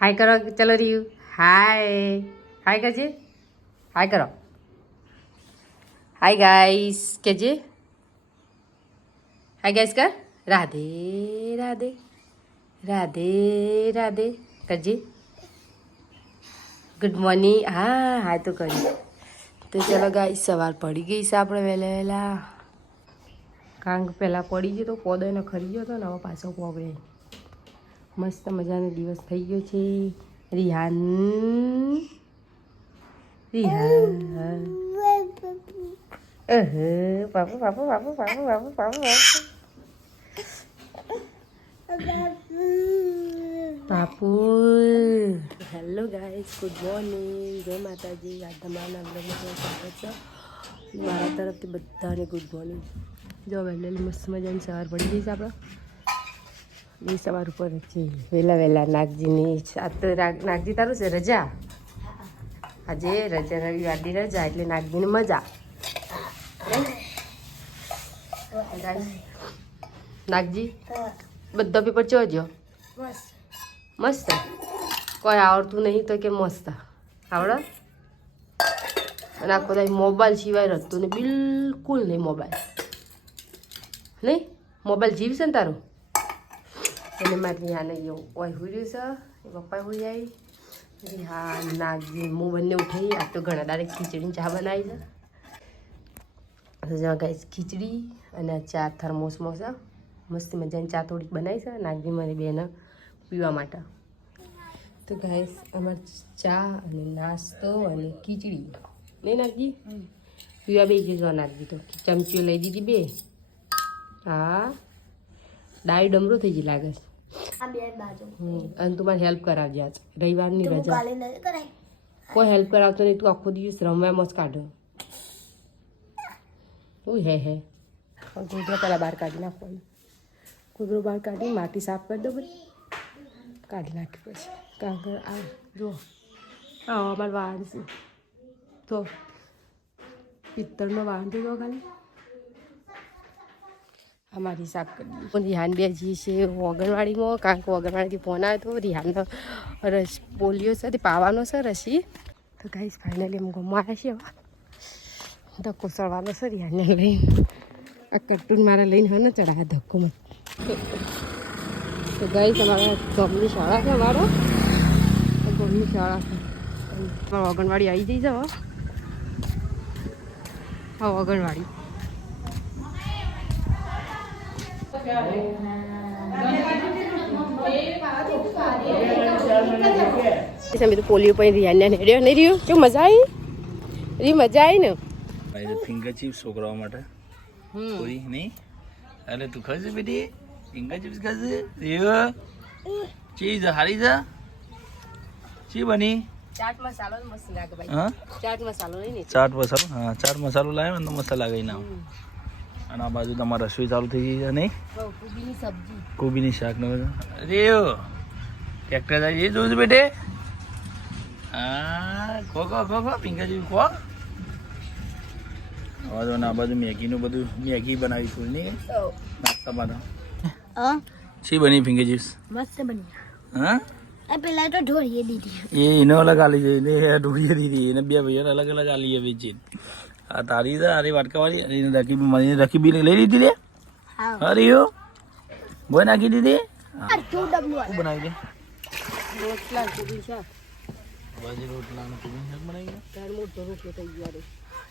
हाय करो चलो रियू हाय हाय कजे हाय करो हाय गाइस कजे हाय गाइस कर राधे राधे राधे राधे कजे गुड मॉर्निंग हाँ हाय तो करी तो चलो गाइस सवार पड़ी गई से આપણે વહેલા વહેલા કારણ કે પહેલાં પડી ગયો તો પોદોને ખરી ગયો હતો ને હવે પાછો પોગે મસ્ત મજાનો દિવસ થઈ ગયો છે રિહાન રિહાન પાપુ પાપુ પાપુ પાપુ પાપુ પાપુ પાપુ હેલો ગાઈસ ગુડ મોર્નિંગ જય માતાજી આજ તમારા બ્લોગમાં સ્વાગત છે મારા તરફથી બધાને ગુડ મોર્નિંગ જો વહેલી મસ્ત મજાની સવાર પડી ગઈ છે આપણે એ સવાર ઉપર છે વહેલા વહેલા નાગજીની આજ તો નાગજી તારું છે રજા આજે રજા રવિવારની રજા એટલે નાગજીની મજા નાગજી બધા પેપર જોજો મસ્ત કોઈ આવડતું નહીં તો કે મસ્ત આવડે અને આખો દાય મોબાઈલ સિવાય રમતું ને બિલકુલ નહીં મોબાઈલ જીવશે ને તારું એને મારી આને એવું ઓય હુર્યું છે એ પપ્પા હુઈ આવી હા નાગજી હું બંને ઉઠી આ તો ઘણા દાડે ખીચડીની ચા બનાવી છે તો ગાઈસ ખીચડી અને ચા થર્મોસમાં છે મસ્ત મજાની ચા થોડીક બનાવી છે નાગજી મારી બેને પીવા માટે તો ગાઈસ અમારે ચા અને નાસ્તો અને ખીચડી નહીં નાગજી પીવા બે જજો નાગજી તો ચમચીઓ લઈ દીધી બે હા ડાળી ડમરો થઈ ગઈ લાગે છે અને તું મારે હેલ્પ કરાવજે આજ રવિવારની રજા કોઈ હેલ્પ કરાવતો નહીં તું આખો દિવસ રમવામાં જ કાઢો હે કૂતરો પહેલાં બહાર કાઢી નાખવાનું કૂતરો બહાર કાઢી માટી સાફ કરી દો બધી કાઢી નાખી પછી કારણ કે આ જો હા અમારે વાહન છે તો પિત્તળનો વાહન તો ખાલી અમારી સાફ કરી દીધી રિહાન બે જઈએ છીએ ઓગણવાડીમાં કારણ કે ઓગણવાડીથી ફોન આવ્યો હતો રિહાનનો રસ પોલિયો છે તે પાવાનો છે રસી તો ગાઈસ ફાઇનલી અમે ગમવા આવ્યા છીએ ધક્કો ચડવાનો છે રિહાનને લઈને આ કટ્ટુન મારા લઈને હોય ને ચડાવે ધક્કો મત તો ગાઈસ અમારા ગામની શાળા છે અમારો ગામની શાળા છે ઓગણવાડી આવી જઈ જાઓ હા ઓગણવાડી અમે તો પોલિયો પણ રિયાને હેડ્યો નહીં રહ્યું કેવું મજા આવી મજા આવી ને ફિંગર ચિપ્સ છોકરાઓ માટે પૂરી નહીં અરે તું ખાશે બેટી ફિંગર ચિપ્સ ખાશે ચીઝ હારી જા ચી બની ચાટ મસાલો મસ્ત લાગે ભાઈ હા ચાટ મસાલો નહીં ચાટ મસાલો હા ચાટ મસાલો લાવ્યો ને તો મસાલા ગઈ ના અને આ બાજુ તમારે રસોઈ ચાલુ થઈ ગઈ છે નહીં કોબીની સબ્જી કોબીની શાક ને અરે ટ્રેક્ટર જાય એ જોયું બેટે હા ખો ફિંગર ચિપ્સ ખો હવે આ બાજુ મેગીનું બધું મેગી બનાવી છું નહીં નાસ્તા માટે શી બની ફિંગર ચિપ્સ મસ્ત બની હા પેલા તો ઢોળીએ દીધી એને અલગ આલી છે એને ઢોળીએ દીધી એને બે ભાઈઓને અલગ અલગ આલી છે બીજી આ તારી છે અરે વાટકાવાળી એને રકીબી લઈ લીધી રે અરે યો બોય નાખી દીધી શું બનાવી દે રોટલા કોબી શાક બાજી રોટલા અને કોબી શાક બનાવી દે તાર મોટો રોટલો થઈ ગયો રે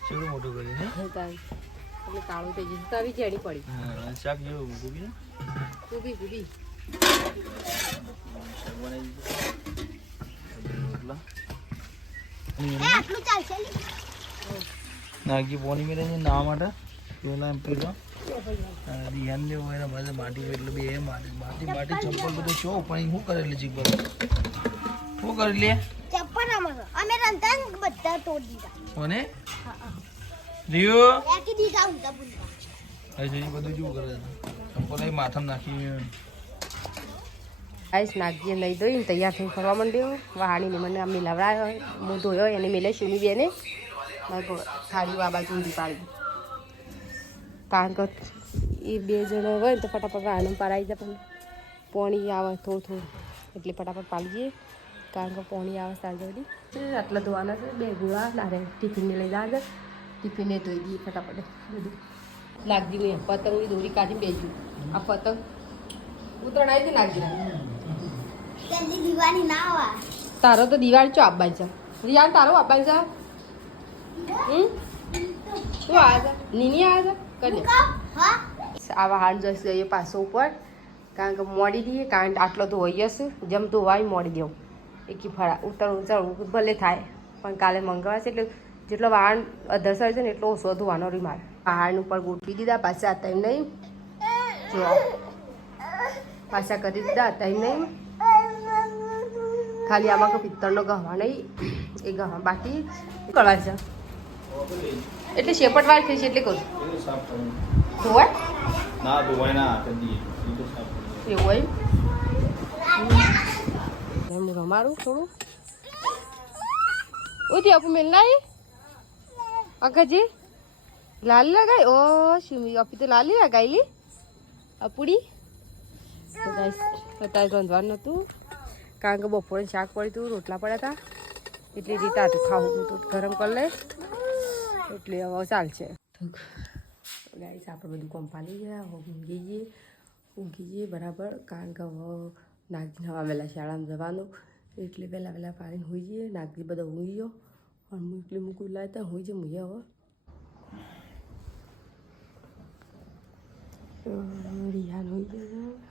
શું મોટું કરી ને એટલે કાળું થઈ ગયું તારી જેડી પડી હા શાક જેવું કોબી ને કોબી શાક બનાવી દીધું રોટલા આટલું ચાલશે નાગી પોણી મેળે છે નાવા માટે પેલા એમ પીલો રિહાન ને હોય મારે માટી એટલે બે માટી ચપ્પલ બધું શો પણ શું કરેલી જીપ શું કરી લે ચપ્પલ અમે રંતા બધા તોડી દીધા કોને રિયો એકી દીધા ઊંધા પૂરા હજી બધું શું કરે ચપ્પલ એ માથામાં નાખી આઈસ નાગજીએ નહીં ધોઈને તૈયાર થઈને ફરવા માંડ્યો વાહાણીને મને આમ મિલાવડાયો હું ધોયો એને મિલે શૂની બેને થાળી આ બાજુ ઊંધી પાડી કારણ કે એ બે જણો હોય ને તો ફટાફટ વાહન પાર આવી જાય પણ પાણી આવે થોડું એટલે ફટાફટ પાડી જઈએ કારણ કે પોણી આવે સાંજ સુધી આટલા ધોવાના છે 2 ગોળા નારે ટિફિનને લઈ જાય છે ટિફિનને ધોઈ દઈએ ફટાફટ બધું નાગજી મેં પતંગની દોરી કાઢી બેસી આ પતંગ ઉતરણ આવી હતી નાગજી કેલી દીવાની ના આવે તારો તો દિવાળી ચો આપવાની છે રિયાન તારો આપવાની છે શું આવે છે નીની આવે છે કરી હા આવા હાડ જઈએ પાછો ઉપર કારણ કે મોડી દઈએ કારણ કે આટલો ધોઈ હશે જેમ ધોવાય મોડી દેવું એકી ફળા ઉતરવું ચડવું ભલે થાય પણ કાલે મંગળવાર છે એટલે જેટલો વાહન અધરસાય છે ને એટલો ઓછો ધોવાનો રહી મારે વાહન ઉપર ગોઠવી દીધા પાછા હતા એમ નહીં જો પાછા કરી દીધા હતા એમ નહીં ખાલી આમાં કોઈ પિત્તળનો ગહવા નહીં એ ગહવા બાકી કરવા છે એટલે શેપટવાર થઈ છે એટલે કરું ધોવાય ના ધોવાય ના કદી એવું હોય હું રમાડું થોડું ઓથી આપું મેલ નાઈ અકાજી લાલ લગાઈ ઓ શિમી આપી તો લાલી લગાવેલી અપુડી તો ગાઈસ અત્યારે રંધવાનું નહોતું કારણ કે બપોરે શાક પડ્યું હતું રોટલા પડ્યા હતા એટલે રીતે હતું ખાવું તો ગરમ કરી લે એટલે હવે ચાલશે ગાઈસ આપણે બધું કંપાલી ગયા હવે ઊંઘી જઈએ બરાબર કારણ કે હવે નાગજી હવા વહેલા શાળામાં જવાનું એટલે વહેલા પાડીને હોઈ જઈએ નાગજી બધા ઊંઘી ગયો અને હું એટલી મૂકું લાવતા હોઈ જઈએ મુએ હવે રિહાન હોઈ જાય